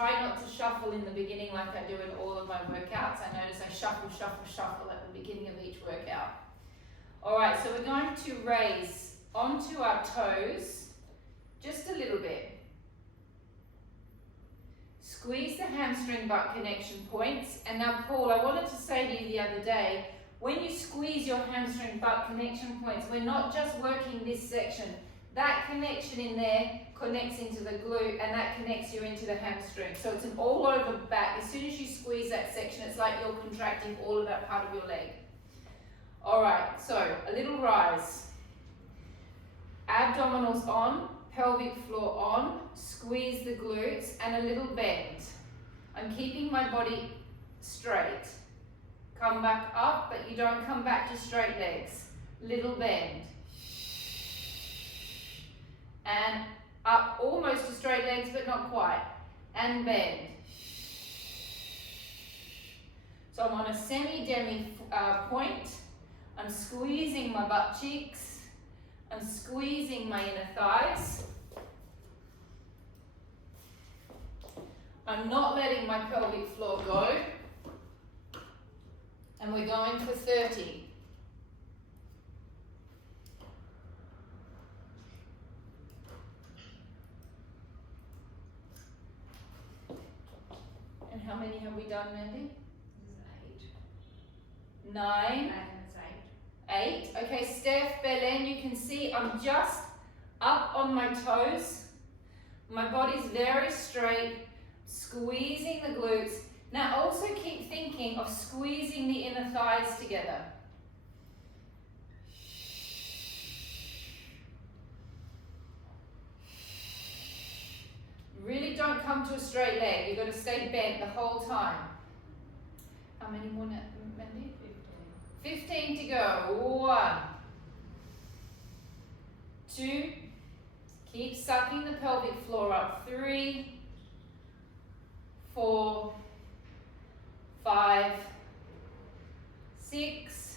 try not to shuffle in the beginning like I do in all of my workouts. I notice I shuffle, shuffle, shuffle at the beginning of each workout. All right, so we're going to raise onto our toes just a little bit. Squeeze the hamstring butt connection points. And now, Paul, I wanted to say to you the other day, when you squeeze your hamstring butt connection points, we're not just working this section. That connection in there connects into the glute, and that connects you into the hamstring. So it's an all over back. As soon as you squeeze that section, it's like you're contracting all of that part of your leg. All right, so a little rise. Abdominals on, pelvic floor on, squeeze the glutes, and a little bend. I'm keeping my body straight. Come back up, but you don't come back to straight legs. Little bend. And up almost to straight legs, but not quite. And bend. So I'm on a semi-demi point. I'm squeezing my butt cheeks. I'm squeezing my inner thighs. I'm not letting my pelvic floor go. And we're going for 30. And how many have we done, Mandy? This is 8. 9. And it's 8. 8. Okay, Steph, Belen, you can see I'm just up on my toes. My body's very straight, squeezing the glutes. Now also keep thinking of squeezing the inner thighs together. Really don't come to a straight leg. You've got to stay bent the whole time. How many more, Mandy? 15 to go. 1, 2, keep sucking the pelvic floor up. 3, 4, 5, 6,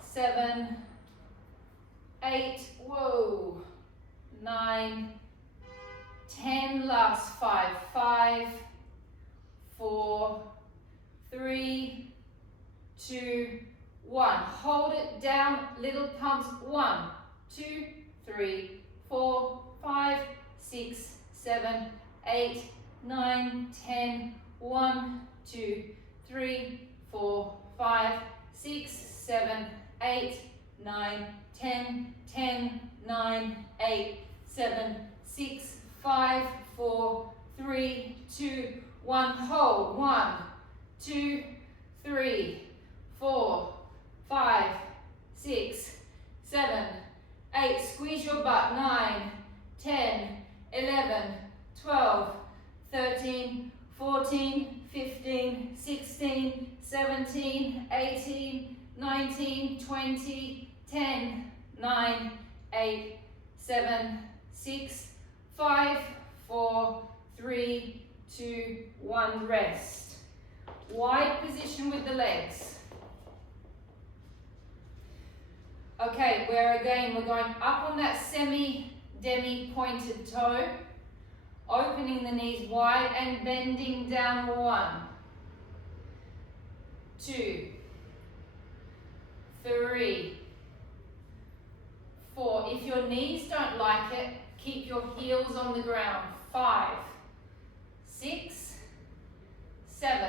7, 8, whoa, 9, 10, last 5, 5, 4, 3, 2, 1. Hold it down, little pumps. 1, 2, 3, 4, 5, 6, 7, 8, 9, 10. 1, 2, 3, 4, 5, 6, 7, 8, 9, 10, 10, 9, 8, 7, 6, 5, 4, 3, 2, 1. Hold. 1, 2, 3, 4, 5, 6, 7, 8. Squeeze your butt. 9, 10, 11, 12, 13, 14, 15, 16, 17, 18, 19, 20, 10, 9, 8, 7, 6, 5, 4, 3, 2, 1. Rest. Wide position with the legs. Okay, we're going up on that semi-demi pointed toe. Opening the knees wide and bending down. 1, 2, 3, 4. If your knees don't like it, keep your heels on the ground. 5, 6, 7,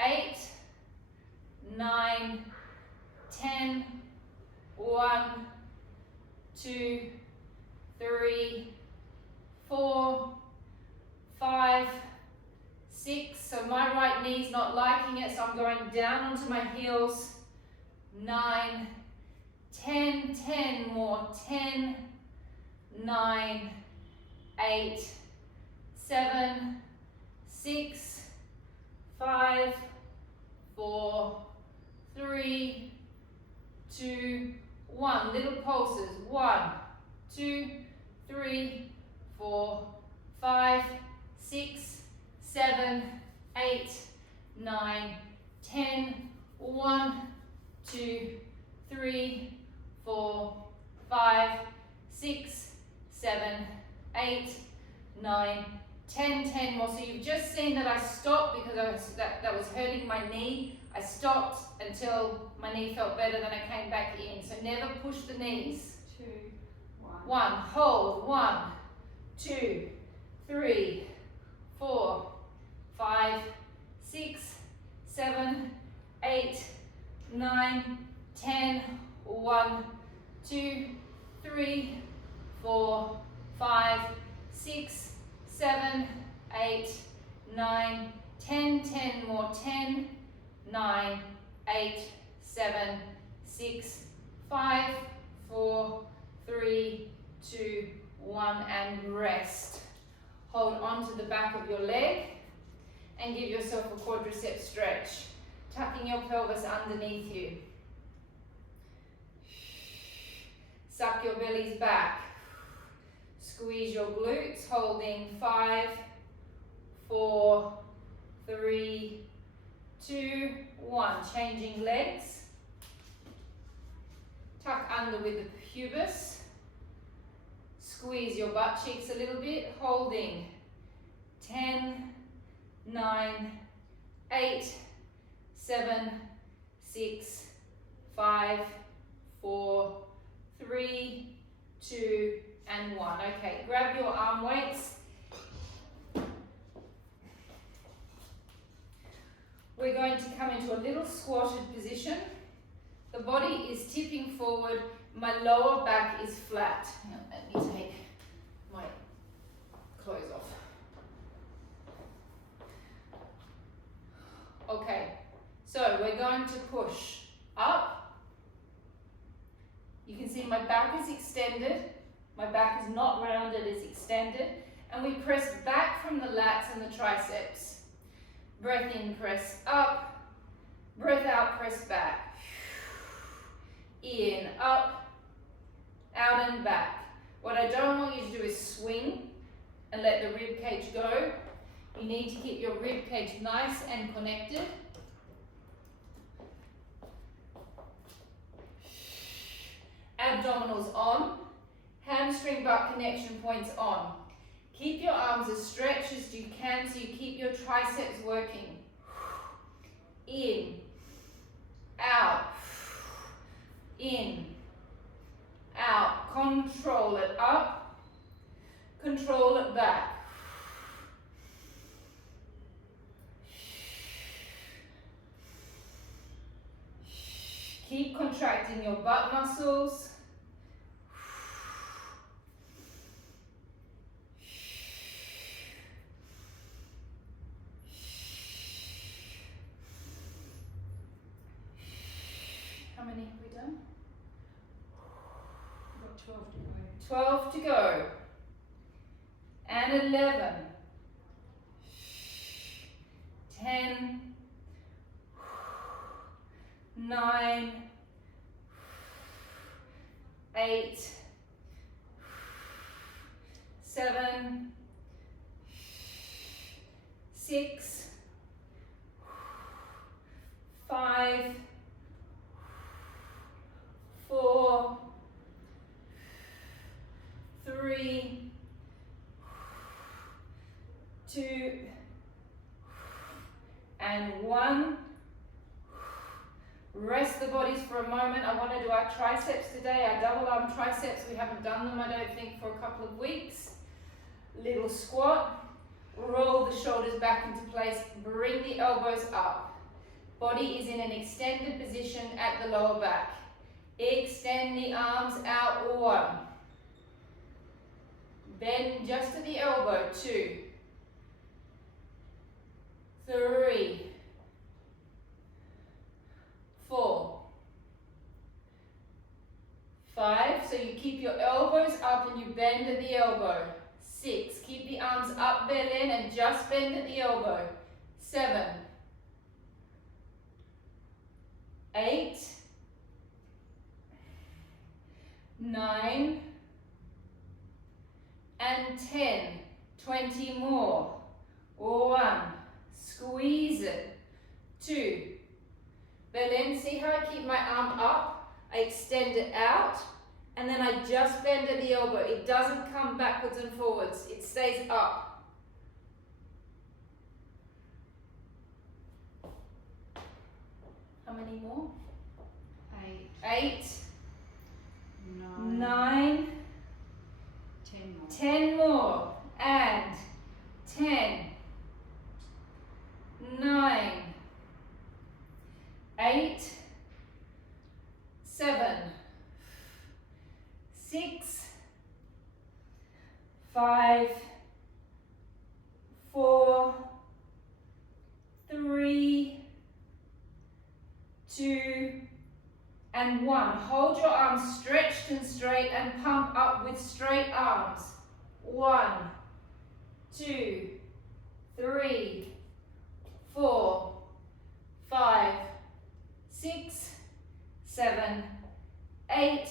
8, 9, 10. 1, 2, 3, 4, 5, 6. So my right knee's not liking it, so I'm going down onto my heels. 9, 10, 10 more. 10, 9, 8, 7, 6, 5, 4, 3, 2, 1. Little pulses. 1, 2, 3, 4, 5, 6, 7, 8, 9, 10. 1, 2, 3, 4, 5, 6, 7, 8, 9, 10, 10 more. So you've just seen that I stopped because that was hurting my knee. I stopped until my knee felt better, then I came back in. So never push the knees. 2, 1. 1, hold, 1, 2, 3, 4, 5, 6, 7, 8, 9, 10, 1, 2, 3, 4, 5, 6, 7, 8, 9, 10, 10 more, 10, 9, 8, 7, 6, 5, 4, 3, 2, 1, and rest. Hold on to the back of your leg and give yourself a quadricep stretch, tucking your pelvis underneath you. Suck your bellies back. Squeeze your glutes, holding 5, 4, 3, 2, 1. Changing legs. Tuck under with the pubis. Squeeze your butt cheeks a little bit, holding 10, 9, 8, 7, 6, 5, 4, 3, 2, and 1. Okay, grab your arm weights. We're going to come into a little squatted position. The body is tipping forward. My lower back is flat. Now, let me take my clothes off. Okay, so we're going to push up. You can see my back is extended. My back is not rounded, it's extended. And we press back from the lats and the triceps. Breath in, press up. Breath out, press back. In, up, out and back. What I don't want you to do is swing and let the rib cage go. You need to keep your rib cage nice and connected. Abdominals on. Hamstring butt connection points on. Keep your arms as stretched as you can so you keep your triceps working. In, out, in, out. Control it up, control it back. Keep contracting your butt muscles. How many have we done? We've got 12 to go. 12 to go. And 11. 10. 9. 8. 7. 6. 5. 4, 3, 2, and 1. Rest the bodies for a moment. I want to do our triceps today, our double arm triceps. We haven't done them, I don't think, for a couple of weeks. Little squat. Roll the shoulders back into place. Bring the elbows up. Body is in an extended position at the lower back. Extend the arms out, 1. Bend just to the elbow, 2. 3. 4. 5. So you keep your elbows up and you bend at the elbow. 6. Keep the arms up, belly in, and just bend at the elbow. 7. 8. 9 and 10. 20 more. 1. Squeeze it. 2. Then see how I keep my arm up? I extend it out and then I just bend at the elbow. It doesn't come backwards and forwards. It stays up. many more? 8, 8, 9, 9, 10 more. 10 more, and 10, 9, 8, 7, 6, 5, 4, 3, 2, and 1. Hold your arms stretched and straight and pump up with straight arms. 1, 2, 3, 4, 5, 6, 7, 8,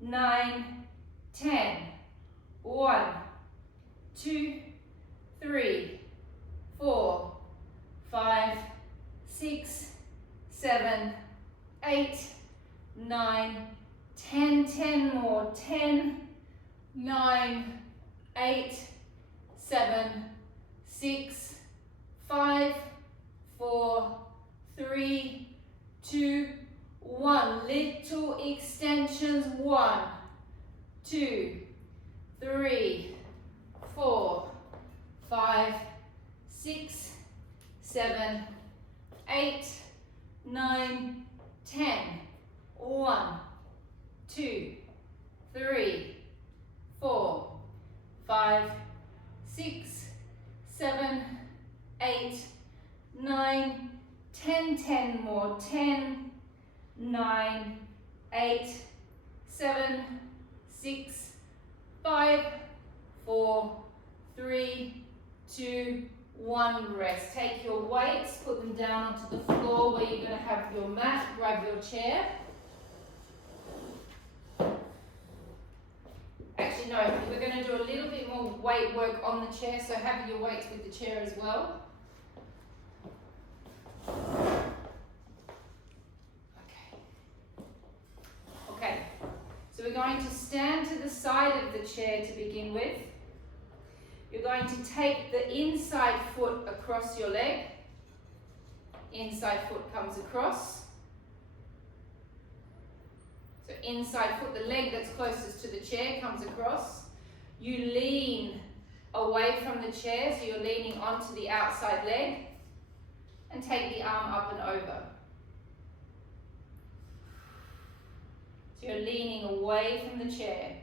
9, 10. 1, 2, 3, 4, 5, 6, 7, 8, 9, 10. 10 more. 10, 9, 8, 7, 6, 5, 4, 3, 2, 1. Little extensions. 1, 2, 3, 4, 5, 6, 7, 8, 9, 10. 1, 2, 3, 4, 5, 6, 7, 8, 9, 10. 10 more. 10, 9, 8, 7, 6, 5, 4, 3, 2, 1. Rest. Take your weights, put them down onto the floor where you're going to have your mat. Grab your chair. Actually, no, we're going to do a little bit more weight work on the chair, so have your weights with the chair as well. Okay, so we're going to stand to the side of the chair to begin with. You're going to take the inside foot across your leg. Inside foot comes across. So inside foot, the leg that's closest to the chair, comes across. You lean away from the chair, so you're leaning onto the outside leg, and take the arm up and over. So you're leaning away from the chair.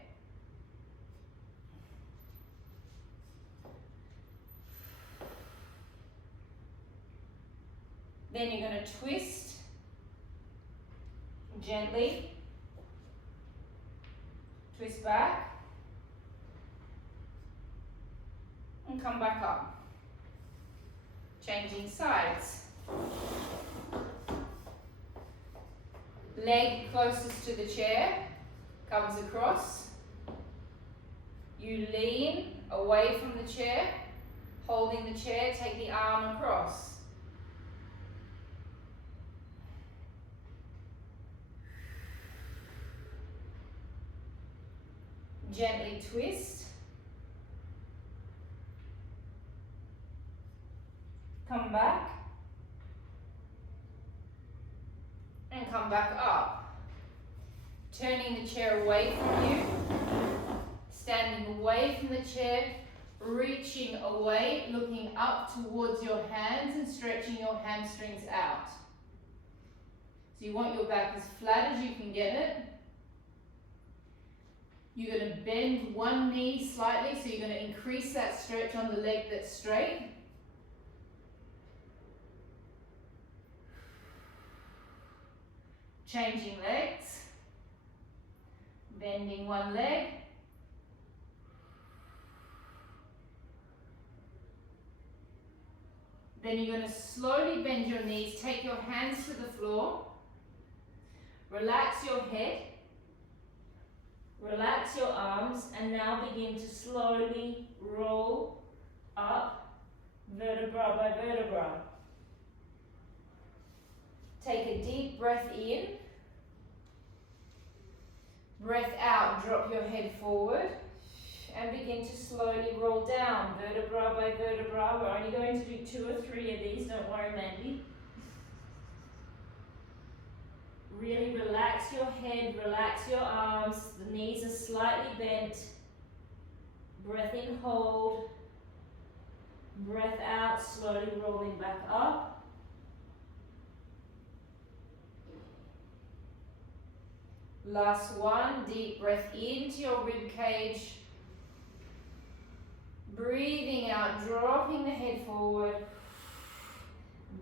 Then you're going to twist gently. Twist back. And come back up. Changing sides. Leg closest to the chair comes across. You lean away from the chair, holding the chair, take the arm across. Gently twist. Come back. And come back up. Turning the chair away from you. Standing away from the chair. Reaching away, looking up towards your hands and stretching your hamstrings out. So you want your back as flat as you can get it. You're going to bend one knee slightly, so you're going to increase that stretch on the leg that's straight. Changing legs. Bending one leg. Then you're going to slowly bend your knees, take your hands to the floor. Relax your head. Relax your arms, and now begin to slowly roll up, vertebra by vertebra. Take a deep breath in. Breath out, drop your head forward, and begin to slowly roll down, vertebra by vertebra. We're only going to do 2 or 3 of these, don't worry, Mandy. Really relax your head, relax your arms. The knees are slightly bent. Breath in, hold. Breath out, slowly rolling back up. Last one, deep breath into your rib cage. Breathing out, dropping the head forward.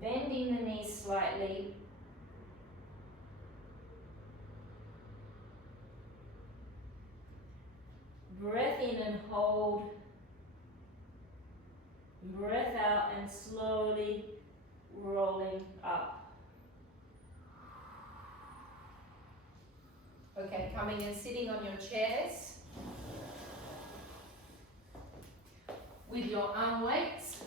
Bending the knees slightly. Breath in and hold. Breath out and slowly rolling up. Okay, coming and sitting on your chairs with your arm weights.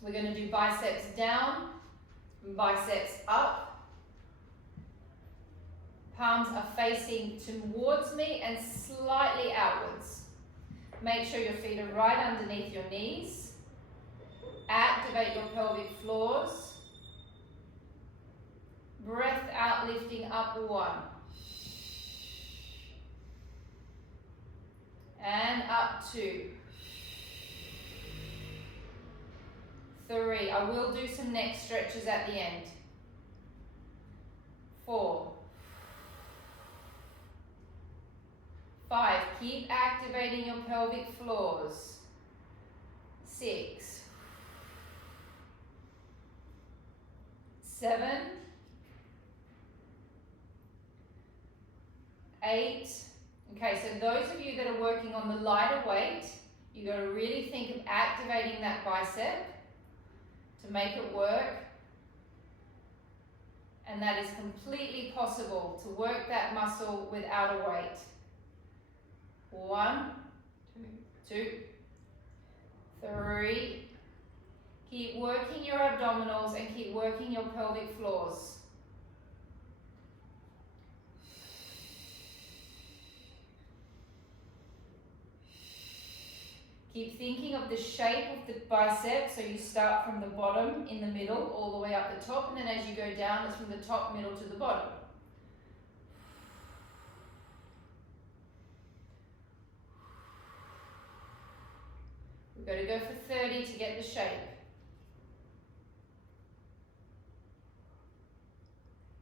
We're going to do biceps down, biceps up. Palms are facing towards me and slightly outwards. Make sure your feet are right underneath your knees. Activate your pelvic floors. Breath out, lifting up, 1. And up, 2. 3. I will do some neck stretches at the end. 4. 5. Keep activating your pelvic floors. 6. 7. 8. Okay, so those of you that are working on the lighter weight, you've got to really think of activating that bicep to make it work. And that is completely possible to work that muscle without a weight. 1, 2, 3. Keep working your abdominals and keep working your pelvic floors. Keep thinking of the shape of the bicep, so you start from the bottom in the middle all the way up the top, and then as you go down it's from the top, middle to the bottom. We've got to go for 30 to get the shape.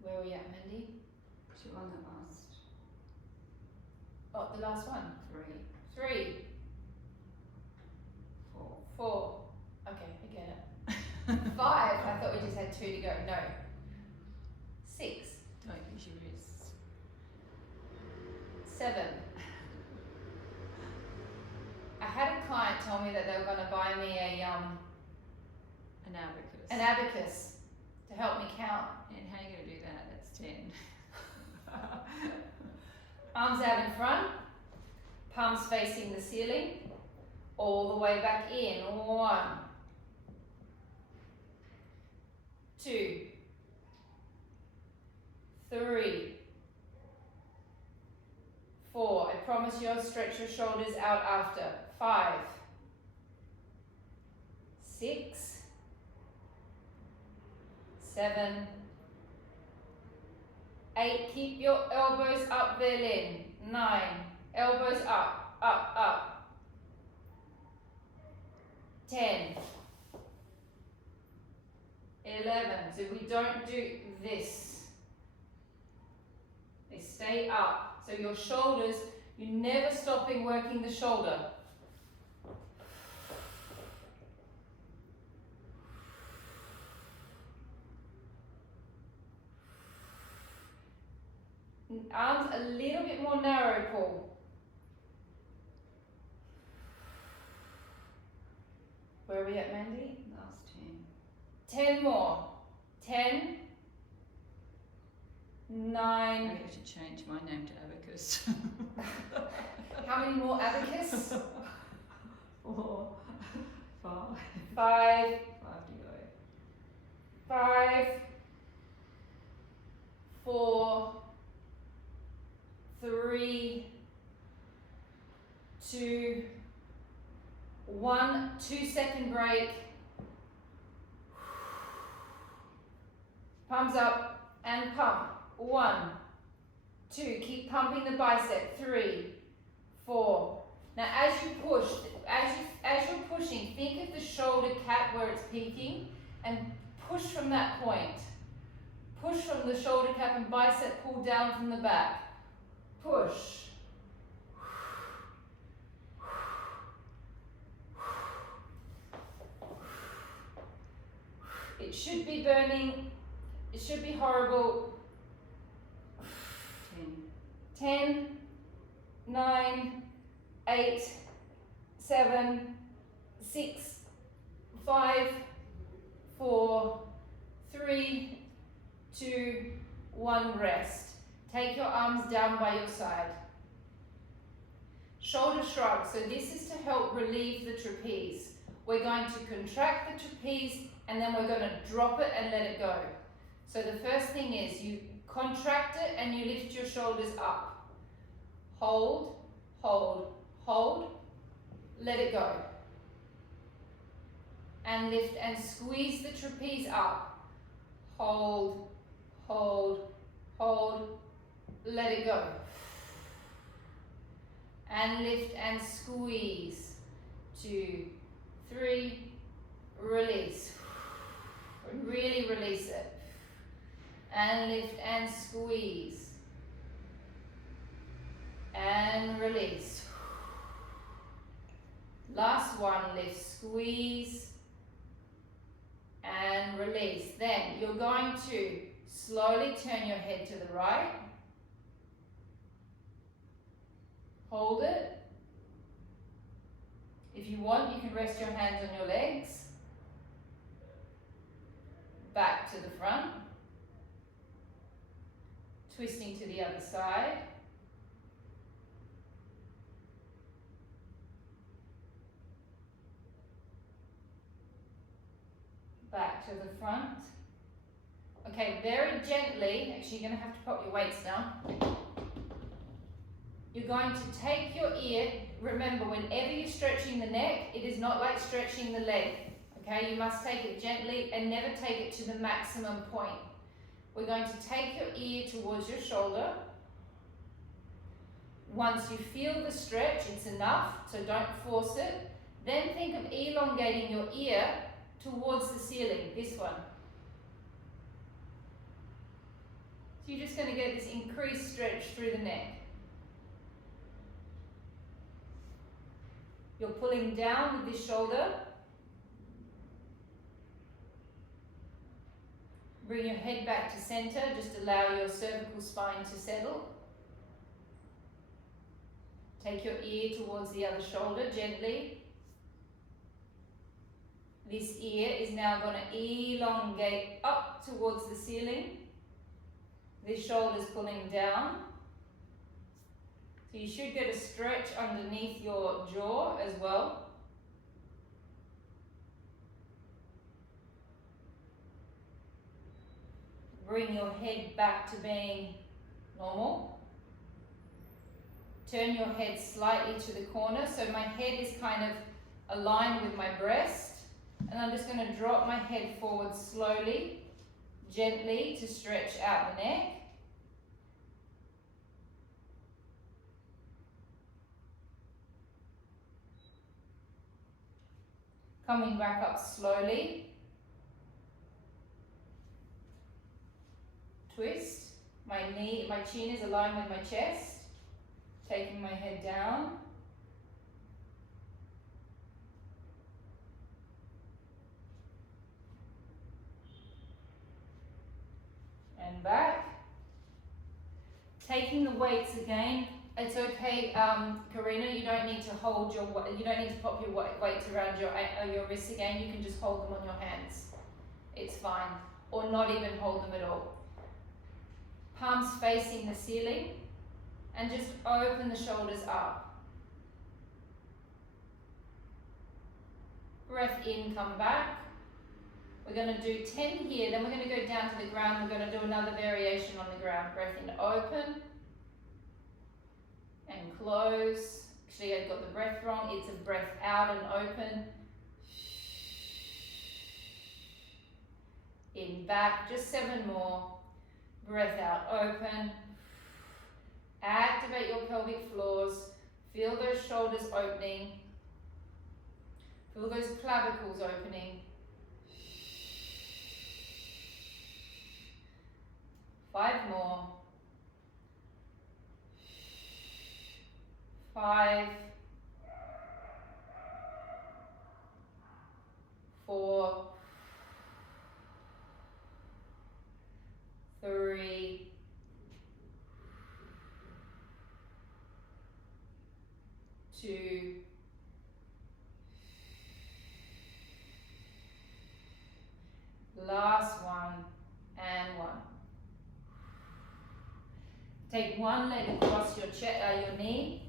Where are we at, Mandy? She won the last. Oh, the last one. 3. 3. 4. 4. Okay, I get it. 5. I thought we just had 2 to go. No. 6. Don't use your wrists. 7. I had a client tell me that they were going to buy me An abacus. an abacus to help me count. And how are you going to do that? That's 10. Arms out in front, palms facing the ceiling, all the way back in. 1, 2, 3, 4. I promise you'll stretch your shoulders out after. 5, 6, 7, 8. Keep your elbows up there, Lynn. 9. Elbows up, up, up. 10. 11. So we don't do this. They stay up. So your shoulders, you're never stopping working the shoulder. Arms a little bit more narrow, Paul. Where are we at, Mandy? Last 10 more. 10, 9. Maybe I should change my name to abacus. How many more abacus? 4, 5. 5, 5 to go. 5, 4, 3, 2, 1. 2-second break. Palms up and pump. 1, 2, keep pumping the bicep. 3, 4. Now as you push, as you're pushing, think of the shoulder cap where it's peaking and push from that point. Push from the shoulder cap and bicep, pull down from the back. Push. It should be burning. It should be horrible. 10, 9, 8, 7, 6, 5, 4, 3, 2, 1, rest. Take your arms down by your side. Shoulder shrug. So this is to help relieve the trapeze. We're going to contract the trapeze and then we're going to drop it and let it go. So the first thing is you contract it and you lift your shoulders up. Hold, hold, hold. Let it go. And lift and squeeze the trapeze up. Hold, hold, hold. Let it go. And lift and squeeze. 2, 3, release. Really release it. And lift and squeeze. And release. Last one, lift, squeeze, and release. Then you're going to slowly turn your head to the right. Hold it. If you want, you can rest your hands on your legs. Back to the front. Twisting to the other side. Back to the front. Okay, very gently, actually you're going to have to pop your weights down. You're going to take your ear, remember whenever you're stretching the neck, it is not like stretching the leg. Okay, you must take it gently and never take it to the maximum point. We're going to take your ear towards your shoulder. Once you feel the stretch, it's enough, so don't force it. Then think of elongating your ear towards the ceiling, this one. So you're just going to get this increased stretch through the neck. You're pulling down with this shoulder. Bring your head back to center, just allow your cervical spine to settle. Take your ear towards the other shoulder gently. This ear is now going to elongate up towards the ceiling. This shoulder is pulling down. So you should get a stretch underneath your jaw as well. Bring your head back to being normal. Turn your head slightly to the corner so my head is kind of aligned with my breast. And I'm just going to drop my head forward slowly, gently to stretch out the neck. Coming back up slowly. Twist. My chin is aligned with my chest. Taking my head down. And back. Taking the weights again. It's okay, Karina. You don't need to hold your. You don't need to pop your weights around your wrists again. You can just hold them on your hands. It's fine, or not even hold them at all. Palms facing the ceiling, and just open the shoulders up. Breath in, come back. We're going to do 10 here, then we're going to go down to the ground. We're going to do another variation on the ground. Breath in, open, and close. Actually, I got the breath wrong. It's a breath out and open. in, back, just 7 more. Breath out, open. Activate your pelvic floors. Feel those shoulders opening. Feel those clavicles opening. 5 more. 5, 4, 3, 2, last one, and 1. Take one leg across your knee.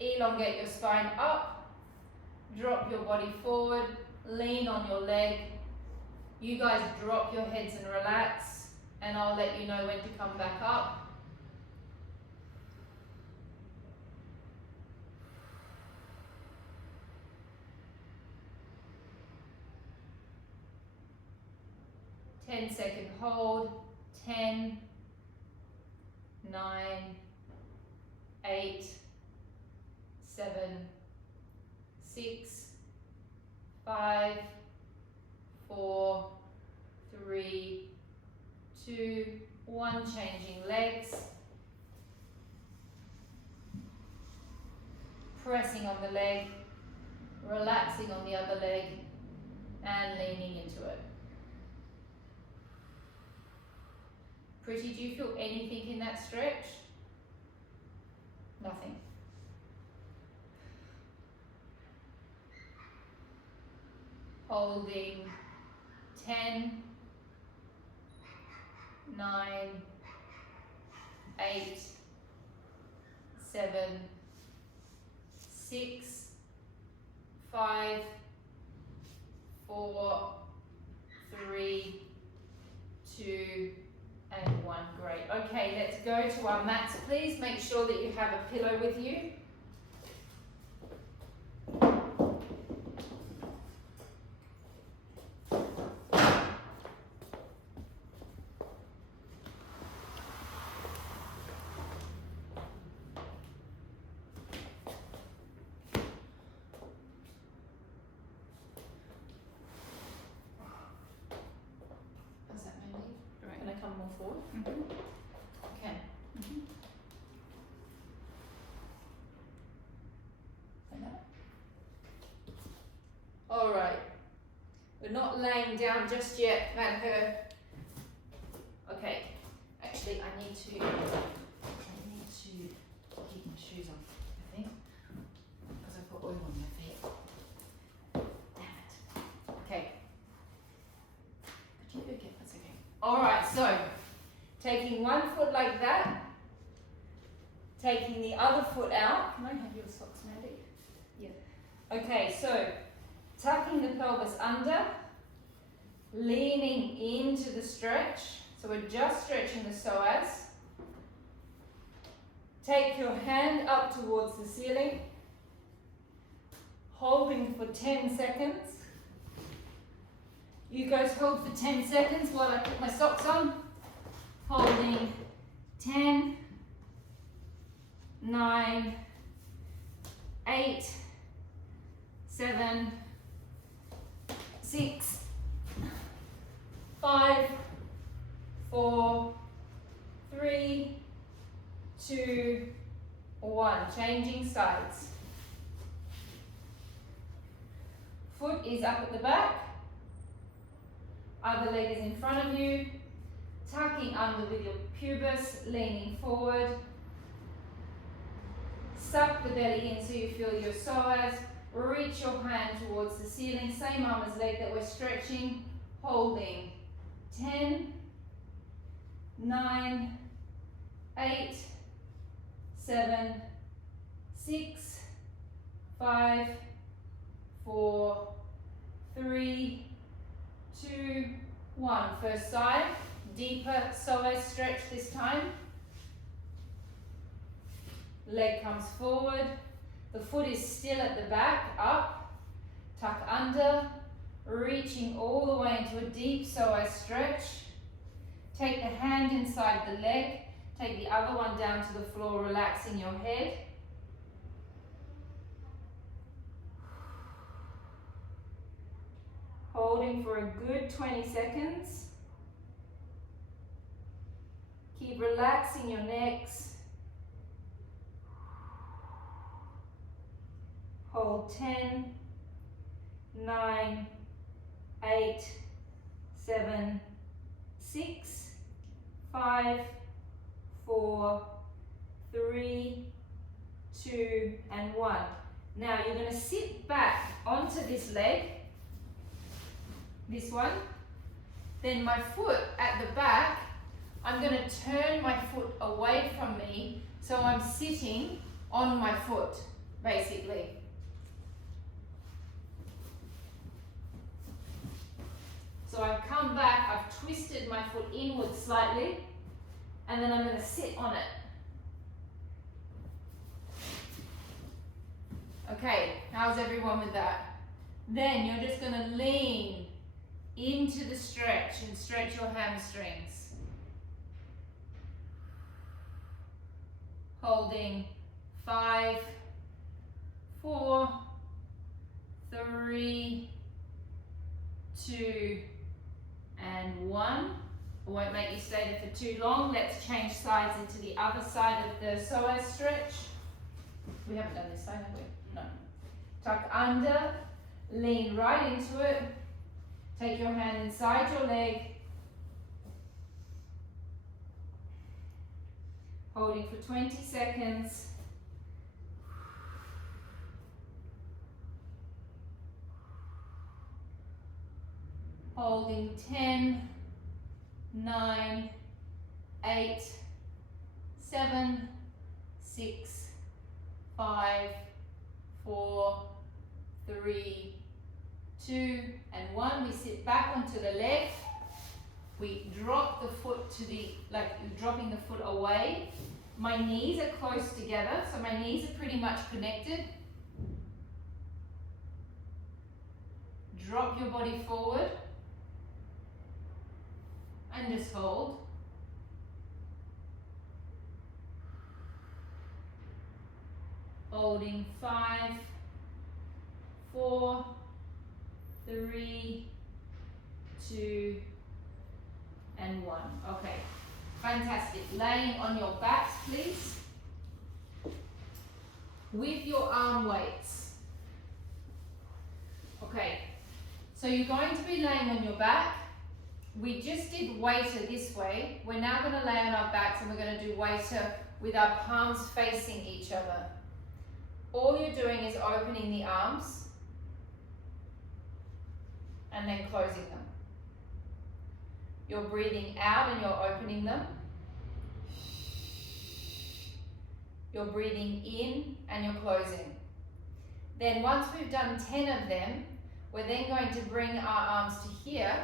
Elongate your spine up, drop your body forward, lean on your leg. You guys drop your heads and relax, and I'll let you know when to come back up. Ten-second hold. 10, 9, 8, 7, 6, 5, 4, 3, 2, 1. Changing legs. Pressing on the leg, relaxing on the other leg, and leaning into it. Pretty, do you feel anything in that stretch? Nothing. Holding. 10, 9, 8, 7, 6, 5, 4, 3, 2, and 1. Great. Okay, let's go to our mats. Please make sure that you have a pillow with you. Come more forward. Okay. All right. We're not laying down just yet, Matt. Okay. Actually, I need to keep my shoes on, I think, because I've got oil on my feet. Damn it. Okay. Could you? Okay, that's okay. All right, so taking one foot like that, taking the other foot out. Can I have your socks, Mandy? Yeah. Okay, so tucking the pelvis under, leaning into the stretch. So we're just stretching the psoas. Take your hand up towards the ceiling, holding for 10 seconds. You guys hold for 10 seconds while I put my socks on. Holding 10, 9, 8, 7, 6, 5, 4, 3, 2, 1. Changing sides. Foot is up at the back. Other leg is in front of you. Tucking under with your pubis, leaning forward. Suck the belly in so you feel your psoas. Reach your hand towards the ceiling. Same arm as leg that we're stretching. Holding. 10, 9, 8, 7, 6, 5, 4, 3, 2, 1. First side. Deeper psoas stretch this time. Leg comes forward. The foot is still at the back, up. tuck under, reaching all the way into a deep psoas stretch. Take the hand inside the leg, take the other one down to the floor, relaxing your head. Holding for a good 20 seconds. Keep relaxing your necks. Hold 10, 9, 8, 7, 6, 5, 4, 3, 2, and 1. Now you're going to sit back onto this leg, this one. Then my foot at the back, I'm going to turn my foot away from me so I'm sitting on my foot, basically. So I've come back, I've twisted my foot inward slightly, and then I'm going to sit on it. Okay, how's everyone with that? Then you're just going to lean into the stretch and stretch your hamstrings. Holding 5, 4, 3, 2, and 1. I won't make you stay there for too long. Let's change sides into the other side of the psoas stretch. We haven't done this side, have we? No. Tuck under, lean right into it. Take your hand inside your leg. Holding for 20 seconds. Holding 10, 9, 8, 7, 6, 5, 4, 3, 2, and 1. We sit back onto the leg. We drop the foot to the, dropping the foot away. My knees are close together, so my knees are pretty much connected. Drop your body forward. And just hold. Holding 5, 4, 3, 2, and 1. Okay, fantastic. Laying on your backs, please. With your arm weights. Okay, so you're going to be laying on your back. We just did waiter this way. We're now going to lay on our backs and we're going to do waiter with our palms facing each other. All you're doing is opening the arms and then closing them. You're breathing out and you're opening them. You're breathing in and you're closing. Then once we've done 10 of them, we're then going to bring our arms to here.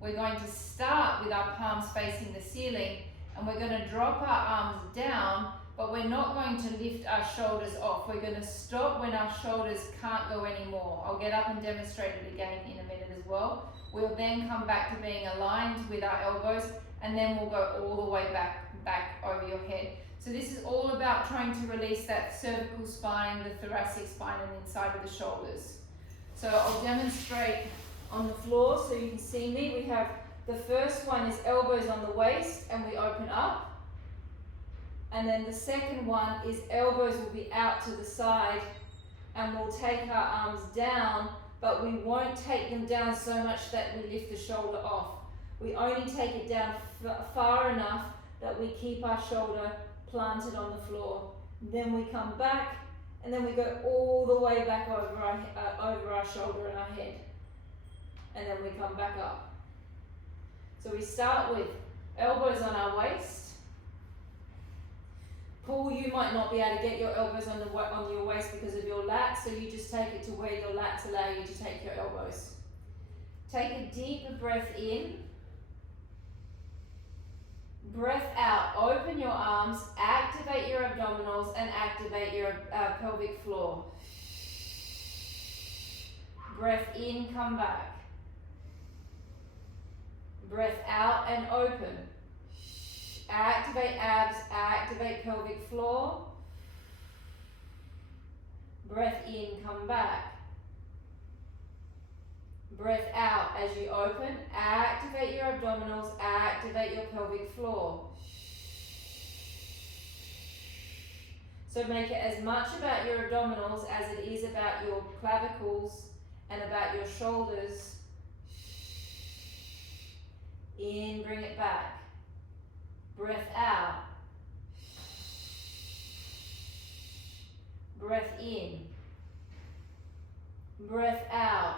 We're going to start with our palms facing the ceiling and we're going to drop our arms down, but we're not going to lift our shoulders off. We're going to stop when our shoulders can't go anymore. I'll get up and demonstrate it again in a minute as well. We'll then come back to being aligned with our elbows and then we'll go all the way back over your head. So this is all about trying to release that cervical spine, the thoracic spine and inside of the shoulders. So I'll demonstrate on the floor so you can see me. We have the first one is elbows on the waist and we open up. And then the second one is elbows will be out to the side and we'll take our arms down, but we won't take them down so much that we lift the shoulder off. We only take it down far enough that we keep our shoulder planted on the floor. Then we come back and then we go all the way back over our shoulder and our head. And then we come back up. So we start with elbows on our waist. Pull, you might not be able to get your elbows on your waist because of your lats, so you just take it to where your lats allow you to take your elbows. Take a deeper breath in. Breath out, open your arms, activate your abdominals and activate your pelvic floor. Breath in, come back. Breath out and open. Activate abs, activate pelvic floor. Breath in, come back. Breath out as you open. Activate your abdominals, activate your pelvic floor. So make it as much about your abdominals as it is about your clavicles and about your shoulders. In, bring it back. Breath out. Breath in. Breath out.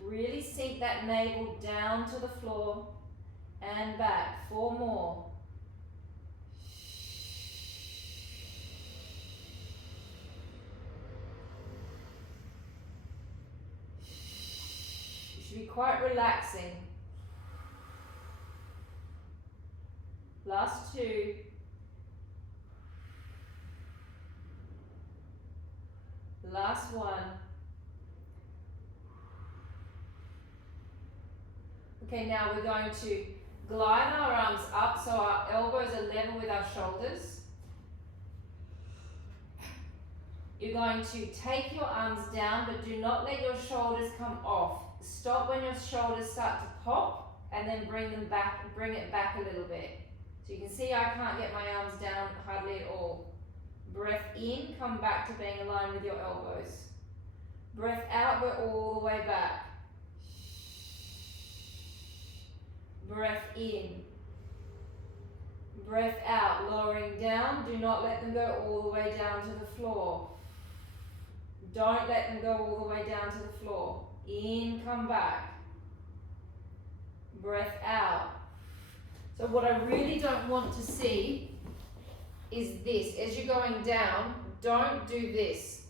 Really sink that navel down to the floor and back. 4 more. You should be quite relaxing. Last 2. Last 1. Okay, now we're going to glide our arms up so our elbows are level with our shoulders. You're going to take your arms down, but do not let your shoulders come off. Stop when your shoulders start to pop and then bring them back, bring it back a little bit. So you can see I can't get my arms down hardly at all. Breath in, come back to being aligned with your elbows. Breath out, go all the way back. Breath in. Breath out, lowering down. Do not let them go all the way down to the floor. Don't let them go all the way down to the floor. In, come back. Breath out. So what I really don't want to see is this. As you're going down, don't do this.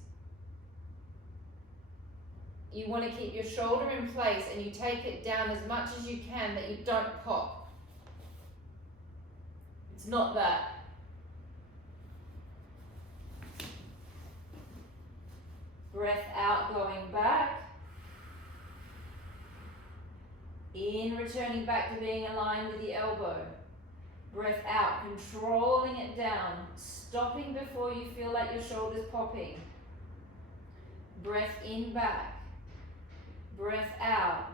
You want to keep your shoulder in place and you take it down as much as you can that you don't pop. It's not that. Breath out, going back. In, returning back to being aligned with the elbow. Breath out, controlling it down, stopping before you feel like your shoulder's popping. Breath in, back. Breath out.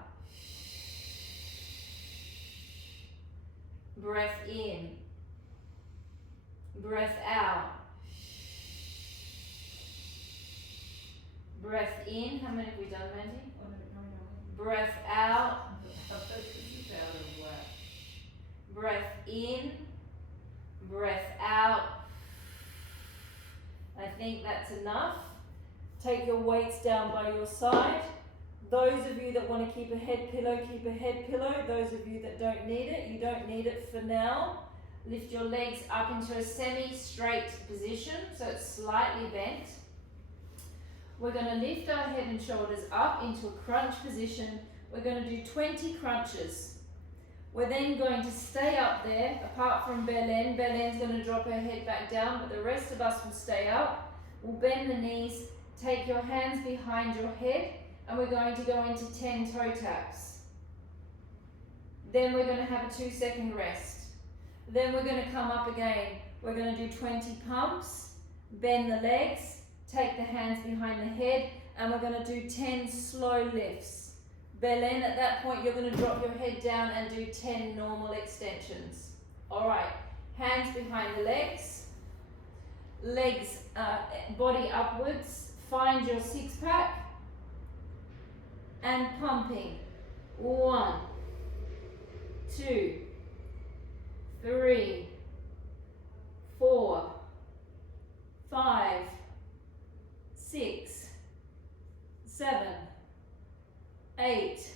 Breath in. Breath out. Breath in. How many have we done, Mandy? Breath out. Breath in. Breath out. I think that's enough. Take your weights down by your side. Those of you that want to keep a head pillow, keep a head pillow. Those of you that don't need it, you don't need it for now. Lift your legs up into a semi-straight position, so it's slightly bent. We're going to lift our head and shoulders up into a crunch position. We're going to do 20 crunches. We're then going to stay up there, apart from Belen. Belen's going to drop her head back down, but the rest of us will stay up. We'll bend the knees, take your hands behind your head, and we're going to go into 10 toe taps. Then we're going to have a 2-second rest. Then we're going to come up again. We're going to do 20 pumps, bend the legs, take the hands behind the head, and we're going to do 10 slow lifts. Belen, at that point, you're going to drop your head down and do 10 normal extensions. All right, hands behind the legs, body upwards, find your 6-pack, and pumping. 1, 2, 3, 4, 5, 6, 7, 8,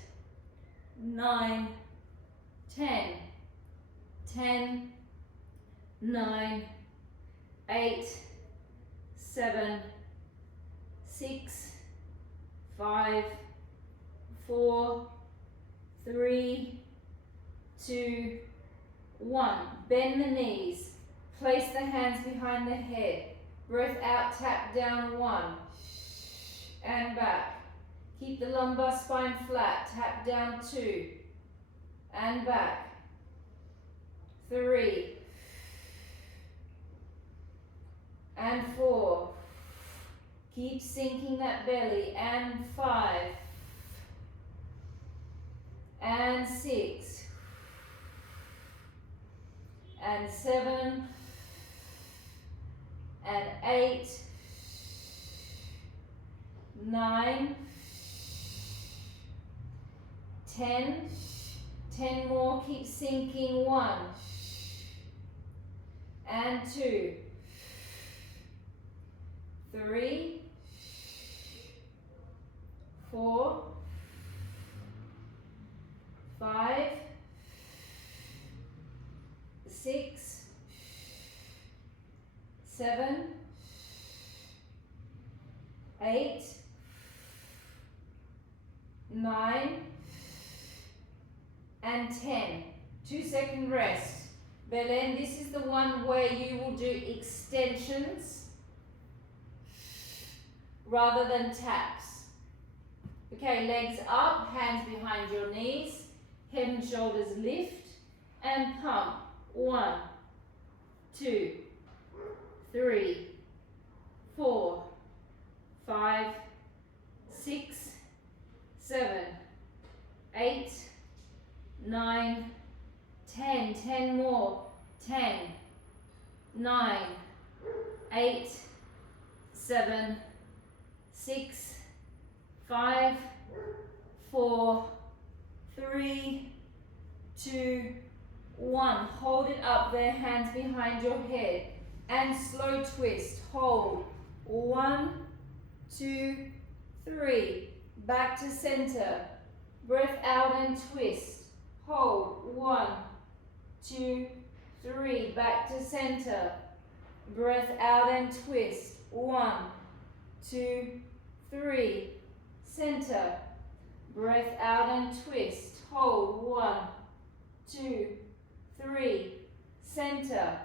9, 10, 10, 9, 8, 7, 6, 5, 4, 3, 2, 1. Bend the knees. Place the hands behind the head. Breath out, tap down 1. and back. Keep the lumbar spine flat. Tap down 2 and back. 3 and 4. Keep sinking that belly. And 5 and 6 and 7 and 8, 9, 10. 10 more. Keep sinking. 1 and 2, 3, 4, 5, 6, 7, 8, 9, and 10. 2-second rest. Belen, this is the one where you will do extensions rather than taps. Okay, legs up, hands behind your knees, head and shoulders lift, and pump. 1, 2, 3, 4, 5, 6, 7, 8, 9, 10. 10 more. 10, 9, 8, 7, 6, 5, 4, 3, 2, 1. Hold it up there, hands behind your head. And slow twist. Hold. 1, 2, 3. Back to center. Breath out and twist. Hold. 1, 2, 3. Back to center. Breath out and twist. 1, 2, 3. Center. Breath out and twist. Hold. 1, 2, 3. Center.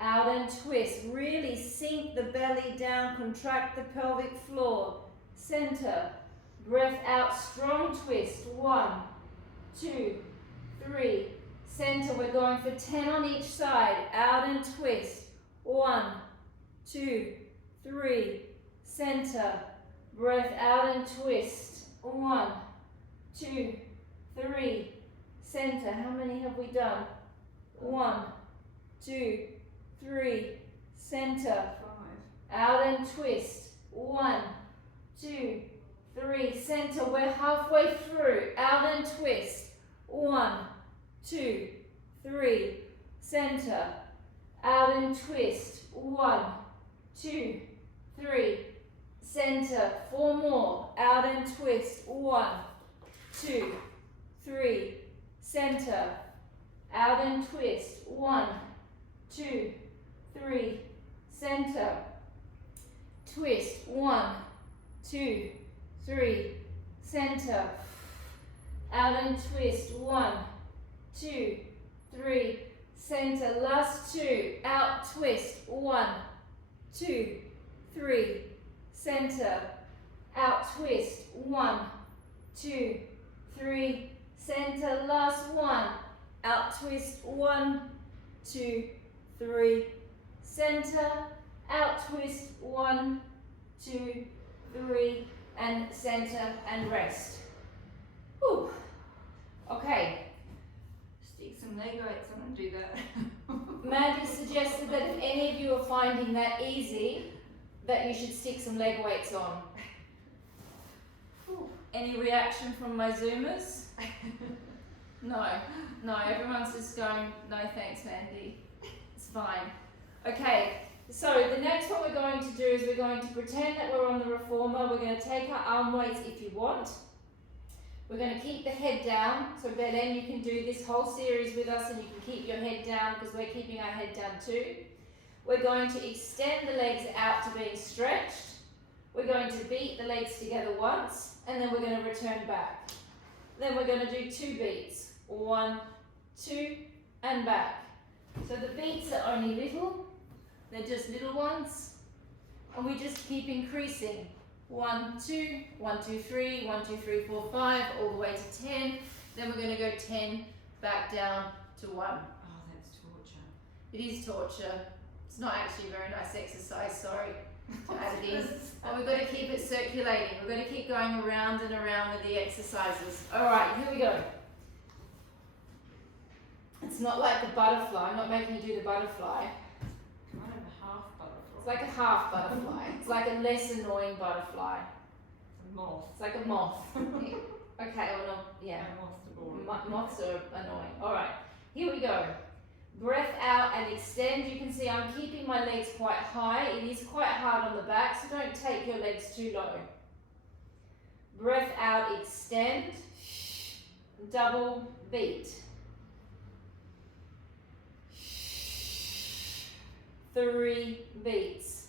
Out and twist. Really sink the belly down. Contract the pelvic floor. Center. Breath out. Strong twist. 1, 2, 3. Center. We're going for 10 on each side. Out and twist. 1, 2, 3. Center. Breath out and twist. 1, 2, 3. Center. How many have we done? 1, 2, 3. Center. 5. Out and twist. 1, 2, 3. Center. We're halfway through. Out and twist. 1, 2, 3. Center. Out and twist. 1, 2, 3. Center. 4 more. Out and twist. 1, 2, 3. Center. Out and twist. 1, 2, 3. Center. Twist. 1, 2, 3. Center. Out and twist. 1, 2, 3. Center. Last 2. Out, twist. 1, 2, 3. Center. Out, twist. 1, 2, 3. Center. Last 1. Out, twist. 1, 2, 3. Center. Out, twist. 1, 2, 3. And center and rest. Whew. Okay. Stick some leg weights on and do that. Mandy suggested that if any of you are finding that easy, that you should stick some leg weights on. Whew. Any reaction from my Zoomers? No, everyone's just going, no thanks, Mandy. It's fine. Okay, so the next what we're going to do is we're going to pretend that we're on the reformer. We're going to take our arm weights if you want. We're going to keep the head down. So Belen, you can do this whole series with us and you can keep your head down because we're keeping our head down too. We're going to extend the legs out to being stretched. We're going to beat the legs together once and then we're going to return back. Then we're going to do 2 beats. 1, 2, and back. So the beats are only little. They're just little ones. And we just keep increasing. 1, 2, 1, 2, 3, 1, 2, 3, 4, 5, all the way to 10. Then we're going to go 10 back down to 1. Oh, that's torture. It is torture. It's not actually a very nice exercise, sorry to add it in. But we've got to keep it circulating. We've got to keep going around and around with the exercises. Alright, here we go. It's not like the butterfly. I'm not making you do the butterfly. Kind of a half butterfly. It's like a half butterfly. It's like a less annoying butterfly. A moth. It's like a moth. Okay, well, no, yeah. Moths are annoying. Alright, here we go. Breath out and extend. You can see I'm keeping my legs quite high. It is quite hard on the back, so don't take your legs too low. Breath out, extend. Double beat. 3 beats.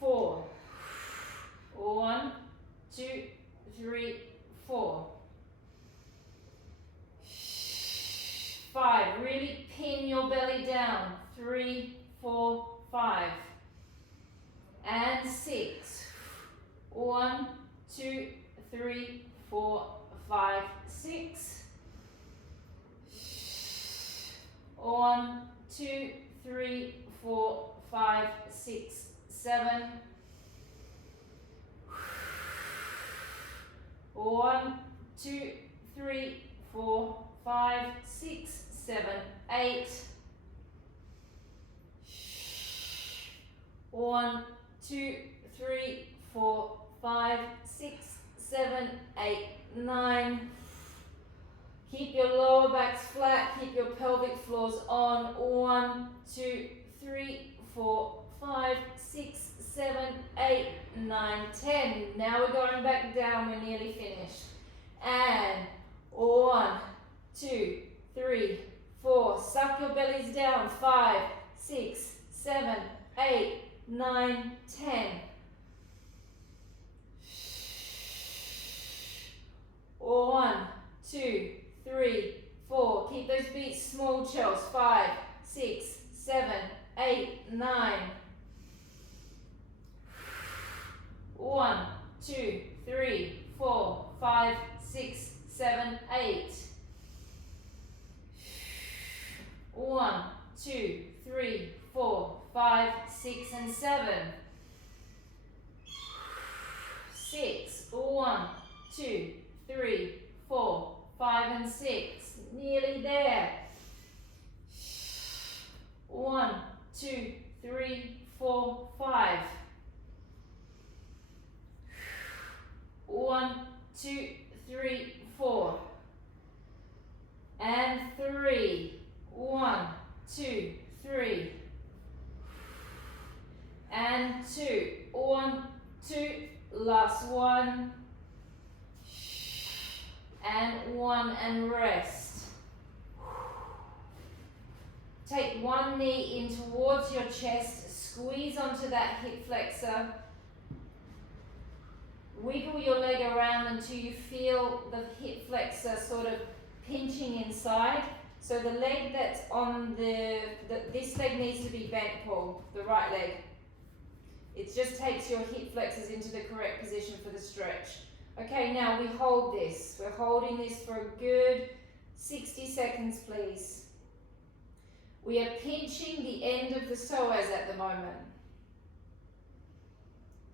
4. 1, 2, 3, 4. 5. Really pin your belly down. 3, 4, 5. And 6. 1, 2, 3, 4, 5, 6. 1, 2, 3, 4, 5, 6, 7. 1, 2, 3, 4, 5, 6, 7, 8. 1, 2, 3, 4, 5, 6, 7, 8, 9. Keep your lower backs flat, keep your pelvic floors on. 1, 2, 3, 4, 5, 6, 7, 8, 9, 10. Now we're going back down, we're nearly finished. And 1, 2, 3, 4. Suck your bellies down. 5, 6, 7, 8, 9, 10. 1, 2, 3, 4. Keep those beats small, chills. 5, 6, 7, 8, 9. 1, 2, 3, 4, 5, 6, 7, 8. 1, 2, 3, 4, 5, 6, and 7. 6. 1, 2, 3, 4, 5, and 6. Nearly there. 1, 2, 3, 4, 5. 1, 2, 3, 4. And 3. 1, 2, 3. And 2. 1, 2. Last one. And 1, and rest. Take one knee in towards your chest, squeeze onto that hip flexor. Wiggle your leg around until you feel the hip flexor sort of pinching inside. So the leg that's on this leg needs to be bent, Paul, the right leg. It just takes your hip flexors into the correct position for the stretch. Okay, now we hold this. We're holding this for a good 60 seconds, please. We are pinching the end of the psoas at the moment.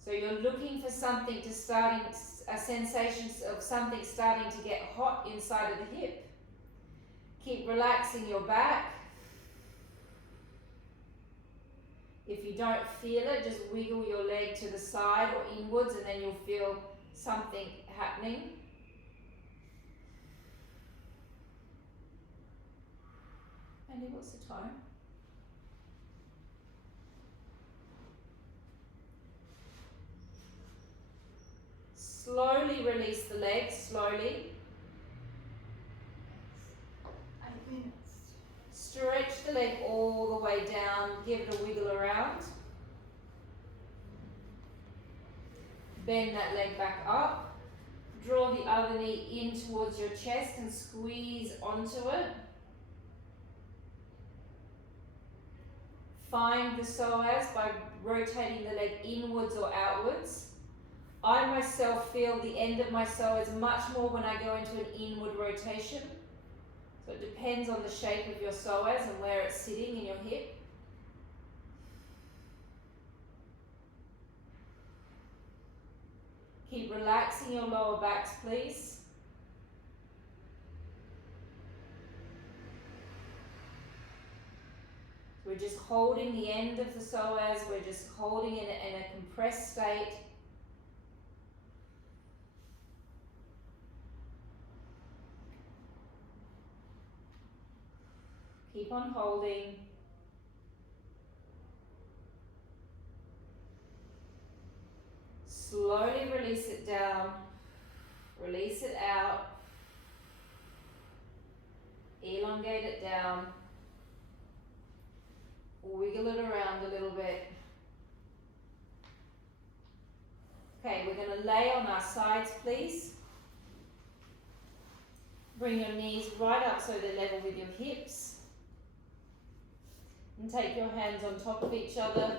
So you're looking for something to start, a sensation of something starting to get hot inside of the hip. Keep relaxing your back. If you don't feel it, just wiggle your leg to the side or inwards, and then you'll feel something happening. Andy, what's the time? Slowly release the legs, slowly. 8 minutes. Stretch the leg all the way down, give it a wiggle around. Bend that leg back up. Draw the other knee in towards your chest and squeeze onto it. find the psoas by rotating the leg inwards or outwards. I myself feel the end of my psoas much more when I go into an inward rotation. So it depends on the shape of your psoas and where it's sitting in your hip. Keep relaxing your lower backs, please. We're just holding the end of the psoas, we're just holding it in a compressed state. Keep on holding. Slowly release it down, release it out, elongate it down, wiggle it around a little bit. Okay, we're going to lay on our sides, please. Bring your knees right up so they're level with your hips. And take your hands on top of each other.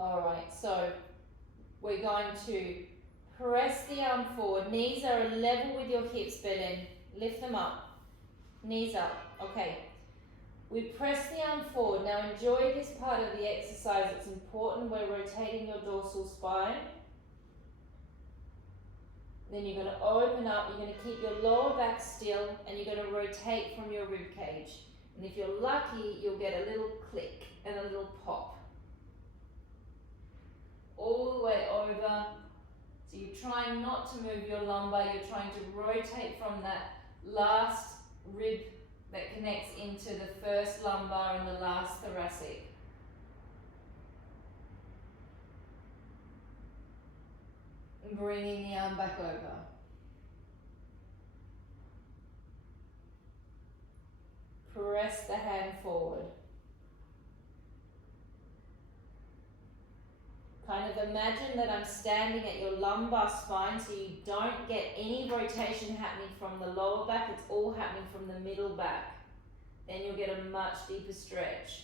Alright, so we're going to press the arm forward. Knees are level with your hips, Belen. Lift them up. Knees up. Okay. We press the arm forward. Now enjoy this part of the exercise. It's important. We're rotating your dorsal spine. Then you're going to open up. You're going to keep your lower back still and you're going to rotate from your rib cage. And if you're lucky, you'll get a little click and a little pop. All the way over. So you're trying not to move your lumbar, you're trying to rotate from that last rib that connects into the first lumbar and the last thoracic. And bringing the arm back over. Press the hand forward. Kind of imagine that I'm standing at your lumbar spine so you don't get any rotation happening from the lower back, it's all happening from the middle back. Then you'll get a much deeper stretch.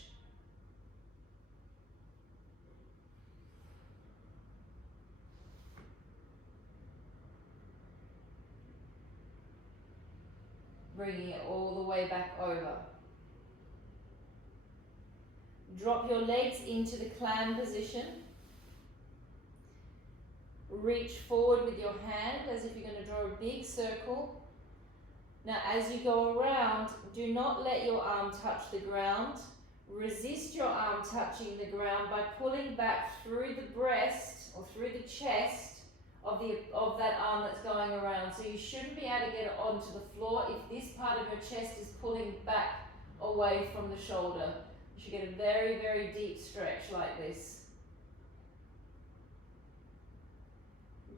Bringing it all the way back over. Drop your legs into the clam position. Reach forward with your hand as if you're going to draw a big circle. Now as you go around, do not let your arm touch the ground. Resist your arm touching the ground by pulling back through the breast or through the chest of that arm that's going around. So you shouldn't be able to get it onto the floor if this part of your chest is pulling back away from the shoulder. You should get a very, very deep stretch like this.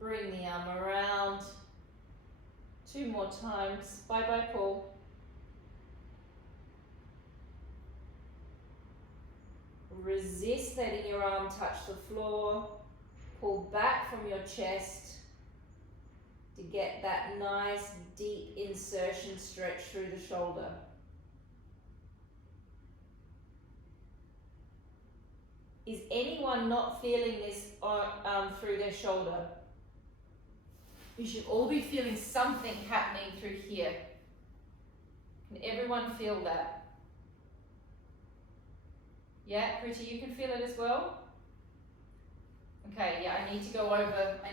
Bring the arm around. 2 more times. Bye-bye, Paul. Resist letting your arm touch the floor. Pull back from your chest to get that nice deep insertion stretch through the shoulder. Is anyone not feeling this through their shoulder? You should all be feeling something happening through here. Can everyone feel that? Yeah, Pretty, you can feel it as well? Okay, yeah, I need to go over, I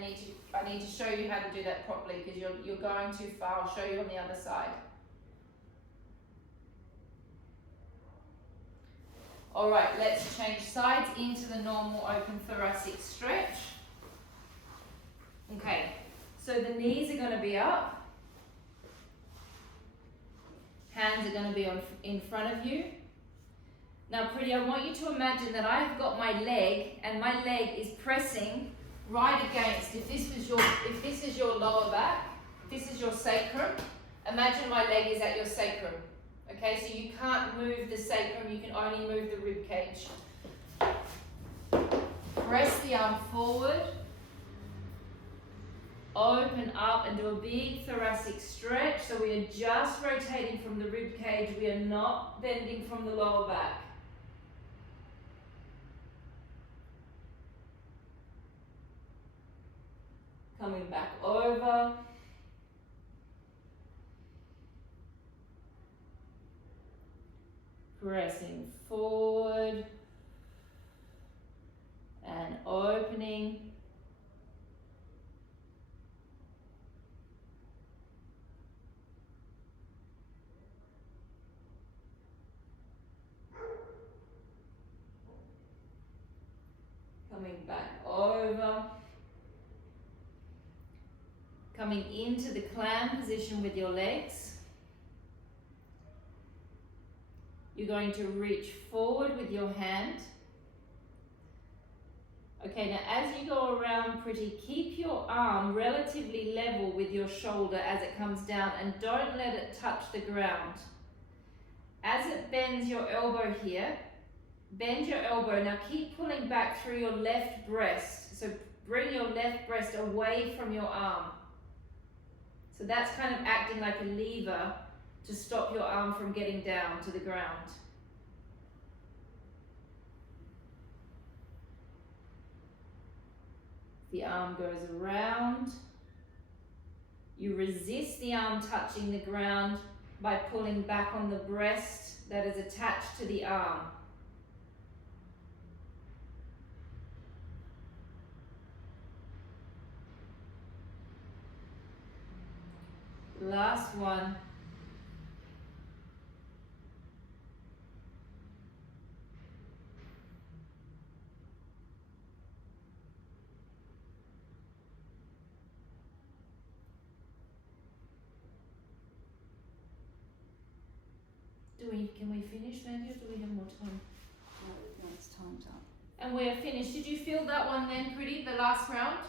need to show you how to do that properly because you're going too far. I'll show you on the other side. Alright, let's change sides into the normal open thoracic stretch. Okay. So the knees are going to be up, hands are going to be in front of you. Now Pretty, I want you to imagine that I've got my leg and my leg is pressing right against, if this is your lower back, if this is your sacrum, imagine my leg is at your sacrum. Okay, so you can't move the sacrum, you can only move the rib cage. Press the arm forward. open up and do a big thoracic stretch. So we are just rotating from the rib cage. We are not bending from the lower back. Coming back over. Pressing forward. And opening. Coming back over. Coming into the clam position with your legs. You're going to reach forward with your hand. Okay, now as you go around pretty, keep your arm relatively level with your shoulder as it comes down and don't let it touch the ground. As it bends your elbow here, bend your elbow. Now keep pulling back through your left breast. So bring your left breast away from your arm. So that's kind of acting like a lever to stop your arm from getting down to the ground. The arm goes around. You resist the arm touching the ground by pulling back on the breast that is attached to the arm. Last one. Can we finish, Mandy, or do we have more time? No, it's time's up. And we're finished. Did you feel that one then, pretty, the last round?